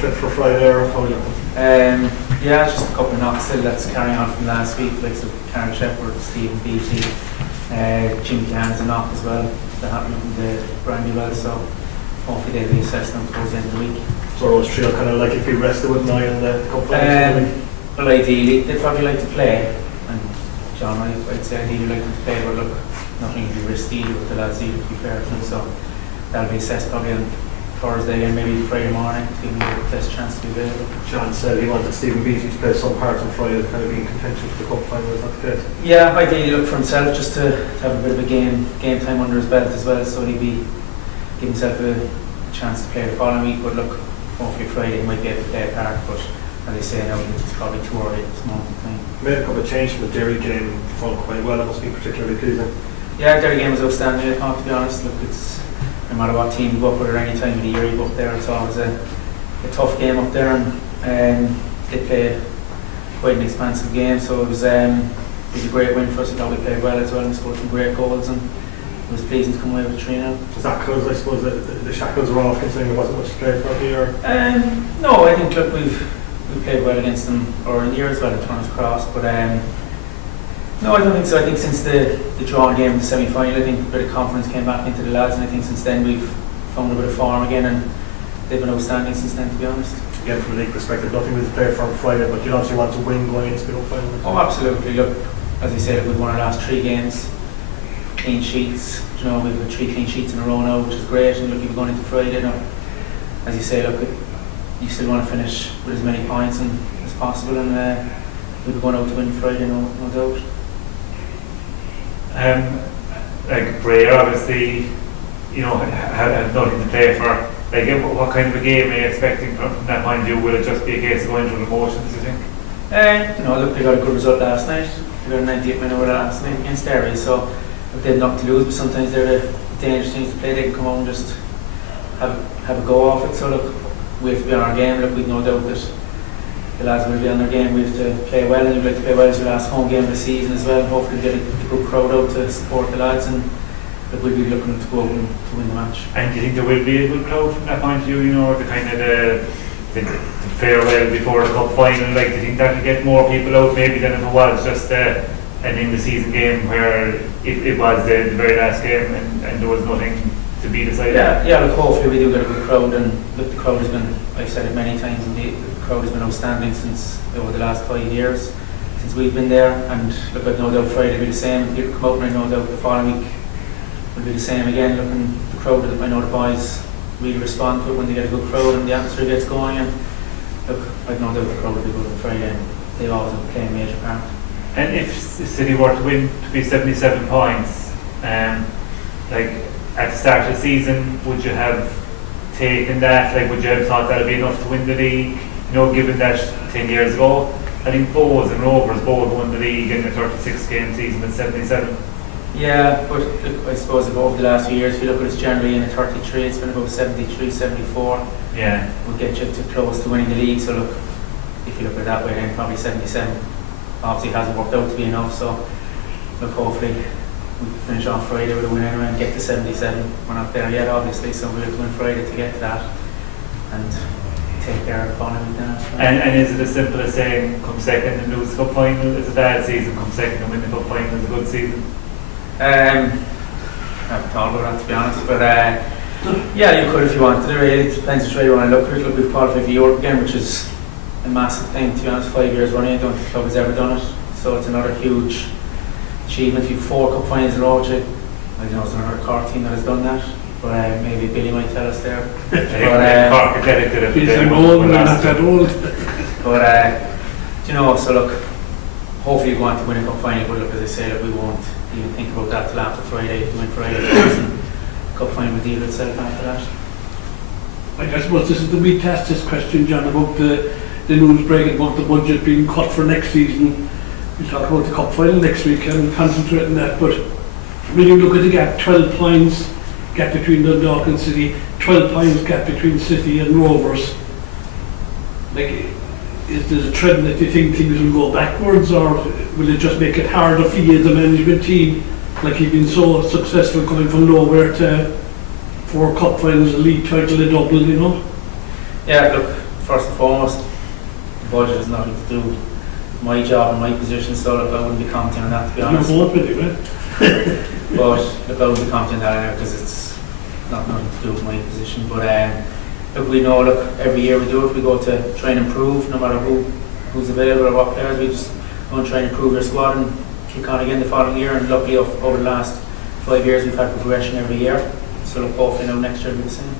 fit for Friday, or how are you looking? Yeah, just a couple of knocks still that's carrying on from last week, like so Karen Shepherd, Stephen Beatty, Jim Cahan's a knock as well. That happened in the Brandy well, so hopefully they'll be assessed them towards the end of the week. So those trio kind of like if you rested with Niall in the cup final? Well, ideally, they'd probably like to play, and John, I'd say ideally like them to play, but look, nothing to be risky with the lads either, to be fair to them, so that'll be assessed probably on Thursday and maybe Friday morning to give them the best chance to be available. John said he wanted Stephen Beatty to play some part on Friday to kind of be in contention for the cup final, is that the case? Yeah, ideally look for himself just to have a bit of a game time under his belt as well, so he'd be give himself a chance to play the following week, but look, hopefully Friday he might be able to play a part, but as I say now, it's probably too early at this moment in time. Made a couple of changes from the Derry game, performed quite well, it must be particularly pleasing. Yeah, Derry game was outstanding, I thought, to be honest. Look, it's no matter what team you go up with or any time of the year you go up there, it's always a tough game up there, and they play quite an expansive game, so it was a great win for us. I thought we played well as well and scored some great goals, and it was pleasing to come away with 3-0. Is that because I suppose the shackles were off considering there wasn't much to play for here? No, I think look, we've played well against them or in the year as well in Turner's Cross, but no, I don't think so. I think since the drawn game in the semi-final, I think a bit of confidence came back into the lads, and I think since then we've found a bit of form again, and they've been outstanding since then, to be honest. Again, from a league perspective, nothing to play for on Friday, but you'd obviously want to win going into the cup final. Oh, absolutely. Look, as I said, we've won our last 3 games, clean sheets. You know, we've got 3 clean sheets in a row now, which is great. And look, you're going into Friday now. As you say, look, you still want to finish with as many points as possible, and we'll be going out to win Friday, no doubt. Like Bray, obviously, you know, had nothing to play for. Like, what kind of a game are you expecting from that point of view? Will it just be a case of going through the motions, do you think? You know, look, they got a good result last night. They got a 98-minute last night against Garry, so look, they had nothing to lose, but sometimes they're the dangerous teams to play. They can come out and just have a go off it. So look, we have to be on our game. Look, we've no doubt that the lads will be on their game. We have to play well, and you'd like to play well as your last home game of the season as well. Hopefully get a good crowd out to support the lads, and look, we'll be looking to go out and to win the match. And do you think there will be a good crowd from that point of view, you know, the kind of the farewell before the cup final? Like, do you think that will get more people out maybe than if it was just an in the season game where it was the very last game and there was nothing to be decided? Yeah, look, hopefully we do get a good crowd, and look, the crowd has been, I've said it many times, indeed, the crowd has been outstanding since over the last 5 years since we've been there, and look, I've no doubt Friday will be the same. People come out, and I know doubt the following week will be the same again. Look, and the crowd, I know the boys really respond to it when they get a good crowd and the atmosphere gets going, and look, I've no doubt the crowd will be good on Friday, and they always play a major part. And if City were to win to be 77 points, like at the start of the season, would you have taken that? Like, would you have thought that would be enough to win the league? You know, given that 10 years ago, I think Bows and Rovers both won the league in the 36-game season with 77. Yeah, but look, I suppose over the last few years, if you look at it, it's generally in a 33, it's been about 73, 74. Yeah. Would get you to close to winning the league. So look, if you look at it that way, then probably 77. Obviously, it hasn't worked out to be enough. So look, hopefully we can finish off Friday with a win anyway and get to 77. We're not there yet, obviously, so we'll have to win Friday to get to that and take care of the following week then. And is it as simple as saying come second and lose the cup final is a bad season, come second and win the cup final is a good season? I haven't thought about that, to be honest, but yeah, you could if you wanted. It really depends which way you want to look at it. Look, we've qualified for Europe again, which is a massive thing, to be honest. 5 years running, I don't think the club has ever done it, so it's another huge achievement. You've 4 cup finals in a row, which I don't know, there's another Cork team that has done that, but maybe Billy might tell us there. Cork Athletic did it. He's an old, we're not that old. But you know, so look, hopefully we want to win a cup final, but look, as I say, look, we won't even think about that till after Friday. If we win Friday, the cup final will deal itself after that. I suppose this is the week to ask this question, John, about the news break about the budget being cut for next season. We'll talk about the cup final next week and concentrate on that, but when you look at the gap, 12 points gap between Dundalk and City, 12 points gap between City and Rovers. Like, is there a trend that you think things will go backwards, or will it just make it harder for you as a management team? Like, you've been so successful coming from nowhere to 4 cup finals, a league title, a double, you know? Yeah, look, first and foremost, the budget has nothing to do with my job and my position, so look, I wouldn't be commenting on that, to be honest. You're both with it, But look, I wouldn't be commenting on that anyway, because it's nothing to do with my position. But look, we know, look, every year we do it, we go to try and improve, no matter who's available or what players, we just go and try and improve your squad and kick on again the following year. And luckily, over the last 5 years, we've had progression every year. So look, hopefully now next year will be the same.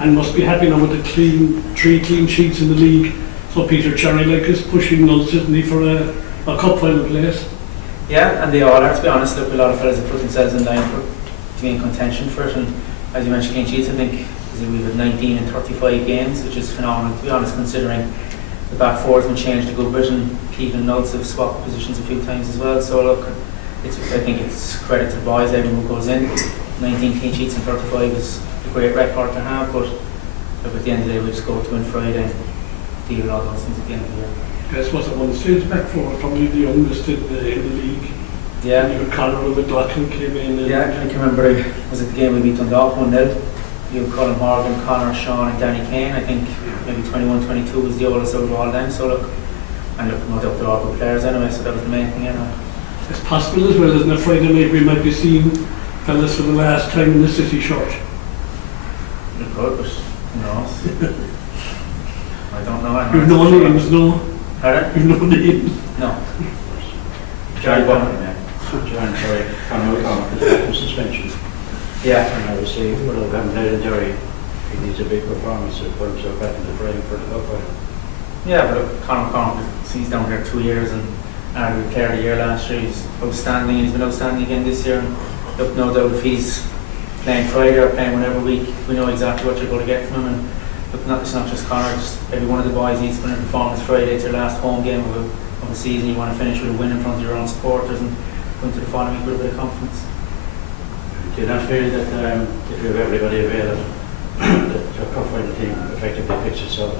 And must be happy now with the 3 clean sheets in the league. So Peter Cherry like is pushing us, isn't he, for a cup final place? Yeah, and they all are, to be honest. Look, a lot of fellas have put themselves in line to be in contention for it. And as you mentioned, clean sheets, I think we've had 19 in 35 games, which is phenomenal, to be honest, considering the back four has been changed a good bit and Keegan Notes have swapped positions a few times as well. So look, I think it's credit to the boys, everyone who goes in. 19 clean sheets in 35 is a great record to have, but look, at the end of the day, we just go to win Friday and deal with all those things at the end of the year. I suppose that one of the stage back four, probably the youngest in the league. Yeah. You Cotter with Buckley came in. Yeah, I can remember, was it the game we beat Dundalk 1-0? You, Colin Morgan, Connor, Sean and Danny Kane. I think maybe 21-22 was the oldest out of all them. So look, and look, no doubt they're all good players anyway, so that was the main thing anyway. It's possible as well, isn't it, Friday night we might be seeing fellas for the last time in the city shirt. You could, but who knows? I don't know. You've no names, no? Pardon? You've no names? No. John Buckley, John, sorry, Conor O'Connor, the suspension. Yeah. And obviously, well, we haven't played in Derry. He needs a big performance to put himself back in the frame for the cup final. Yeah, but look, Conor O'Connor, he's down here 2 years and arguably player of the year last year. He's outstanding. He's been outstanding again this year. And look, no doubt if he's playing Friday or playing whatever week, we know exactly what you're going to get from him. And look, it's not just Conor, just every one of the boys needs to put in a performance Friday. It's your last home game of the season. You want to finish with a win in front of your own supporters and go into the following week with a bit of confidence. Do you not feel that if you have everybody available, that the cup final team effectively picks itself?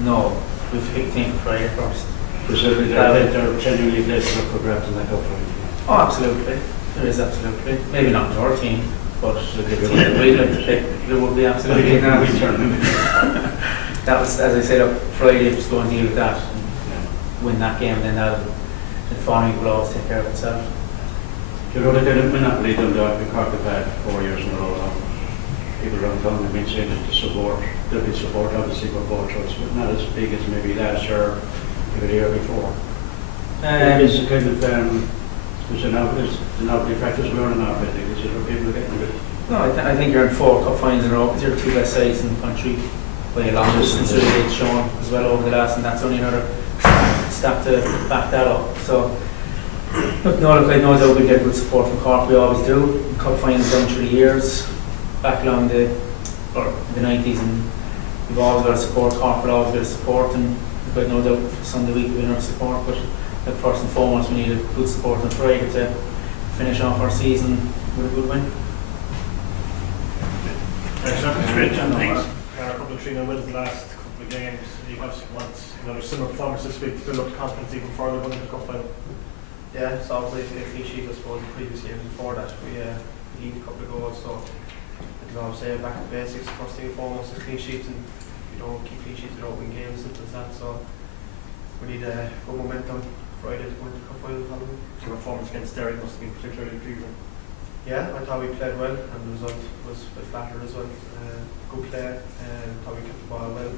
No, we've picked team for Friday first. Presumably they're genuinely played for grabs in that cup final. Oh, absolutely. There is absolutely. Maybe not your team, but the team that we'd like to pick, there would be absolutely not. That was, as I said, up Friday, just go and deal with that and win that game, then the following week will always take care of itself. You know, they didn't monopoly Dundalk and Cork have had 4 years in a row now. People around town have been saying that the support, there'll be support obviously for both trucks, but not as big as maybe last year, maybe the year before. It's a kind of, there's a novelty factors going on, I think, is it where people are getting a bit. No, I think you're in 4 cup finals in a row because you're the 2 best sides in the country by a long distance, really. It's shown as well over the last, and that's only another stat to back that up. So, look, I know that we get good support from Cork, we always do. Cup finals down through the years, back along the 90s, and we've always got to support Cork, we'll always get to support, and we've got no doubt Sunday week we'll have support. But look, first and foremost, we need a good support on Friday to finish off our season with a good win. Thanks. A couple of 3-0 wins the last couple of games. You obviously want another similar performance this week to build up the confidence even further going into the cup final. Yeah, it's obviously a clean sheet, I suppose, the previous years before that. We lead a couple of goals, so I don't know, I'm saying back to basics. First thing and foremost is clean sheets, and you don't keep clean sheets, you don't win games, simple as that. So we need a good momentum Friday to go into the cup final. The performance against Derry must have been particularly pleasing. Yeah, I thought we played well, and the result was a bit flatter as well. Good play, thought we kept the ball well.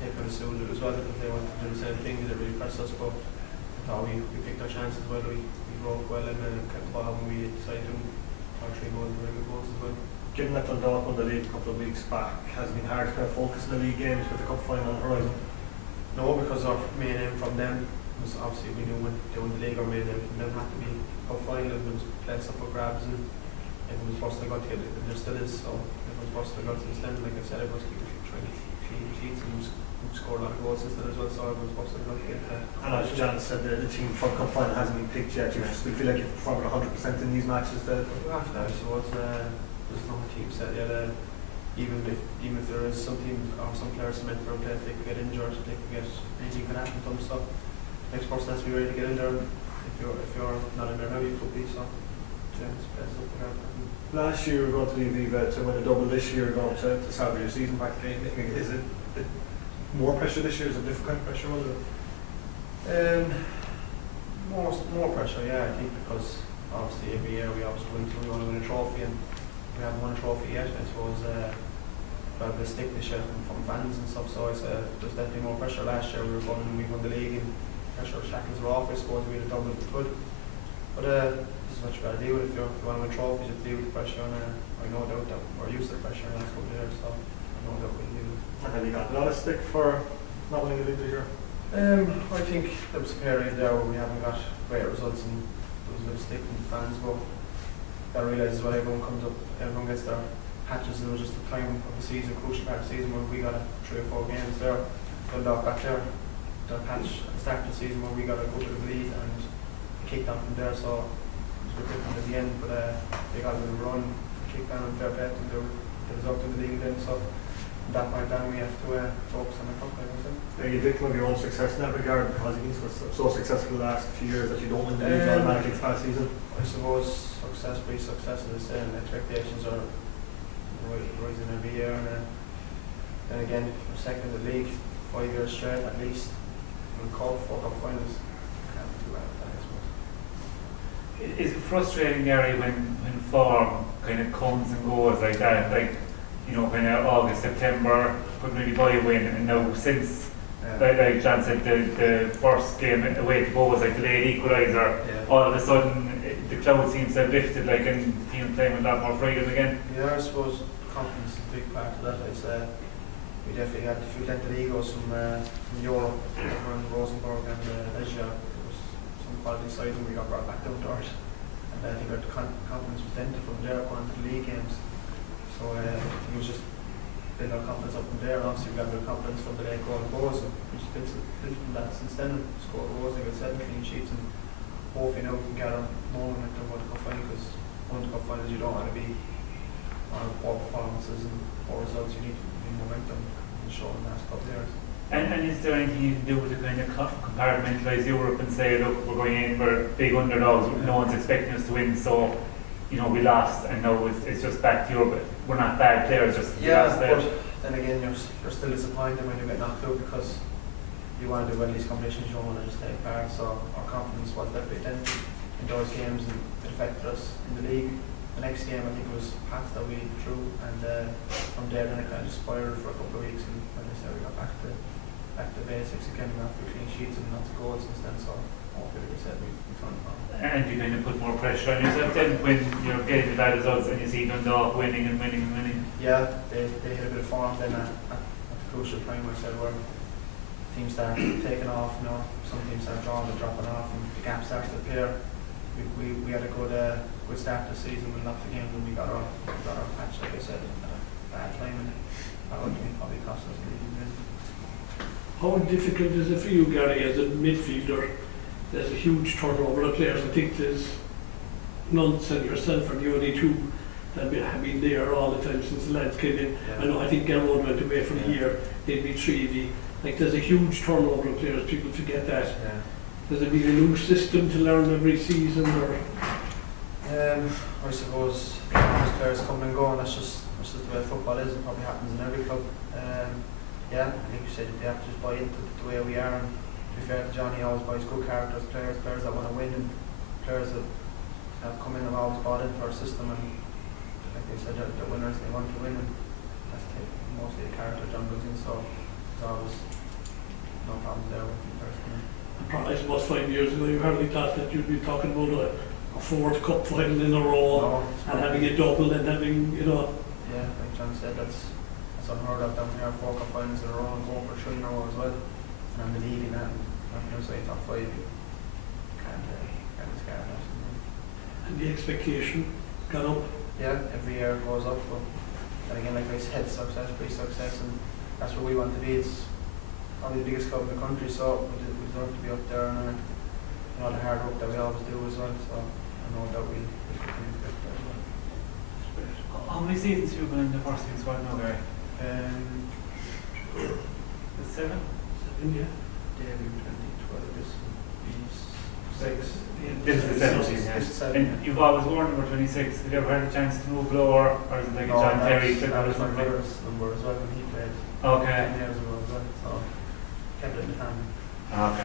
They could have suited it as well because they wanted to do the same thing, they didn't really press us, but I thought we picked our chances well. We broke well and kept the ball when we decided to. Our 3 goals were very good goals as well. Given that Dundalk won the league a couple of weeks back, has it been hard to kind of focus on the league games with the cup final on the horizon? No, because our main aim from them was obviously we knew when they won the league, our main aim from them had to be cup final, and there was place up for grabs, and everyone was busting their gut to get it, and there still is, so everyone's busting their guts since then. Like I said, everyone's trying to clean sheets, and who's scored a lot of goals since then as well, so everyone's busting their gut to get that. And as John said, the team for the cup final hasn't been picked yet. Do you still feel like you're performing 100% in these matches? After that, so there's no team set yet. Even if there is some teams or some players cemented around place, they could get injured, they could get anything could happen to them. So next person has to be ready to get in there. And if you're not in there now, you could be. So it's best up for that. Last year you were going to leave Viva to win a double. This year you're going to salvage your season practically. Is it more pressure this year? Is it a different kind of pressure? Was it? More pressure, yeah, I think, because obviously every year we always go into, we want to win a trophy, and we haven't won a trophy yet. I suppose got a bit of stick this year from fans and stuff, so there's definitely more pressure. Last year we were going and we won the league, and pressure shackles were off. I suppose we had a double if we could. But this is what you got to deal with. If you want to win trophies, you have to deal with the pressure, and I no doubt that we're used to the pressure in the last couple of years, so I know that we'll deal with it. And have you got a lot of stick for not winning the league this year? I think there was a period there where we haven't got great results, and there was a bit of stick from the fans, but I realise when everyone comes up, everyone gets their patches, and it was just the time of the season, crucial part of the season, where we got 3 or 4 games there. Dundalk got their patch at the start of the season where we got a good bit of lead and kicked on from there, so it was a bit different at the end, but they got a bit of a run, kicked on and fair play to them, they resulted in the league then, so from that point on we have to focus on the cup, I think. Are you victim of your own success in that regard, because you've been so successful the last few years that you don't win the league automatically this past season? I suppose success breeds success, as I say, and expectations are rising every year, and then again, if you're second in the league 5 years straight at least, and call 4 cup finals, can't be too bad with that, I suppose. Is it frustrating, Garry, when form kind of comes and goes like that? Like, you know, kind of August, September, couldn't really buy a win, and now since, like John said, the first game away to go was like the late equaliser, all of a sudden the cloud seems to have lifted, like, and the team playing with a lot more freedom again. Yeah, I suppose confidence is a big part of that. I'd say we definitely had a few dented egos from Europe, from Rosenborg and Legia. There was some quality sides, and we got brought back down to earth. And I think our confidence was dented from there going to the league games. So it was just build our confidence up from there. And obviously we got a bit of confidence from the late goals, and we just built from that since then. Scored goals, we got 7 clean sheets, and hopefully now we can gather more momentum with the cup final, because one of the cup finals you don't want to be on poor performances and poor results. You need momentum and show in the last couple of years. And is there anything you can do to kind of compartmentalise Europe and say, look, we're going in, we're big underdogs, no one's expecting us to win, so, you know, we lost, and now it's just back to Europe. We're not bad players, just lost there. But then again, you're still disappointed when you get knocked out, because you want to do these competitions, you don't want to just take part. So our confidence was definitely then in those games, and it affected us in the league. The next game, I think it was Pats that we drew, and from there then it kind of spiraled for a couple of weeks, and like I said, we got back to basics again, after clean sheets and lots of goals since then. So hopefully, like I said, we turned it on. And you kind of put more pressure on yourself then when you're getting the bad results and you see Dundalk winning and winning and winning. Yeah, they hit a bit of form then at the crucial time, I said, where teams start taking off, you know, some teams start drawing and dropping off, and the gap starts to appear. We had a good start this season, and lots of games, and we got our patch, like I said, at a bad time, and that ultimately probably cost us the league. How difficult is it for you, Garry, as a midfielder? There's a huge turnover of players. I think there's Nuns and yourself are the only two that have been there all the time since the lads came in. Yeah. I know, I think Garry went away from here, they'd be 3 of you. Like, there's a huge turnover of players, people forget that. Yeah. Does it be a new system to learn every season, or? I suppose as players come and go, and that's just the way football is. It probably happens in every club. Yeah, I think you said you have to just buy into the way we are. And to be fair to Johnny, always buys good characters, players that want to win, and players that have come in and always bought into our system. And like they said, they're winners. They want to win, and that's mostly the character John brings in. So there's always no problems there with the players coming in. I suppose 5 years ago you hardly thought that you'd be talking about a 4th cup final in a row, and having a double and having, you know. Yeah, like John said, that's unheard of down here. 4 cup finals in a row, and going for 3 in a row as well. And I'm the leading that, and I'm saying top 5. You can't discard that. And the expectation got up. Yeah, every year it goes up, but then again, like I said, success breeds success, and that's where we want to be. It's probably the biggest club in the country, so we deserve to be up there, and all the hard work that we always do as well. So I know that we'll continue to get there as well. How many seasons have you been in the first team squad now, Garry? 7, 7? Yeah. Debut 2012 is 6. This is the 17, yeah. This is 7. And you've always worn number 26. Have you ever had a chance to move lower, or is it like a John Terry clip that or was my something? brother's number as well when he played Okay. 10 years ago as well. So kept it in the family. Okay.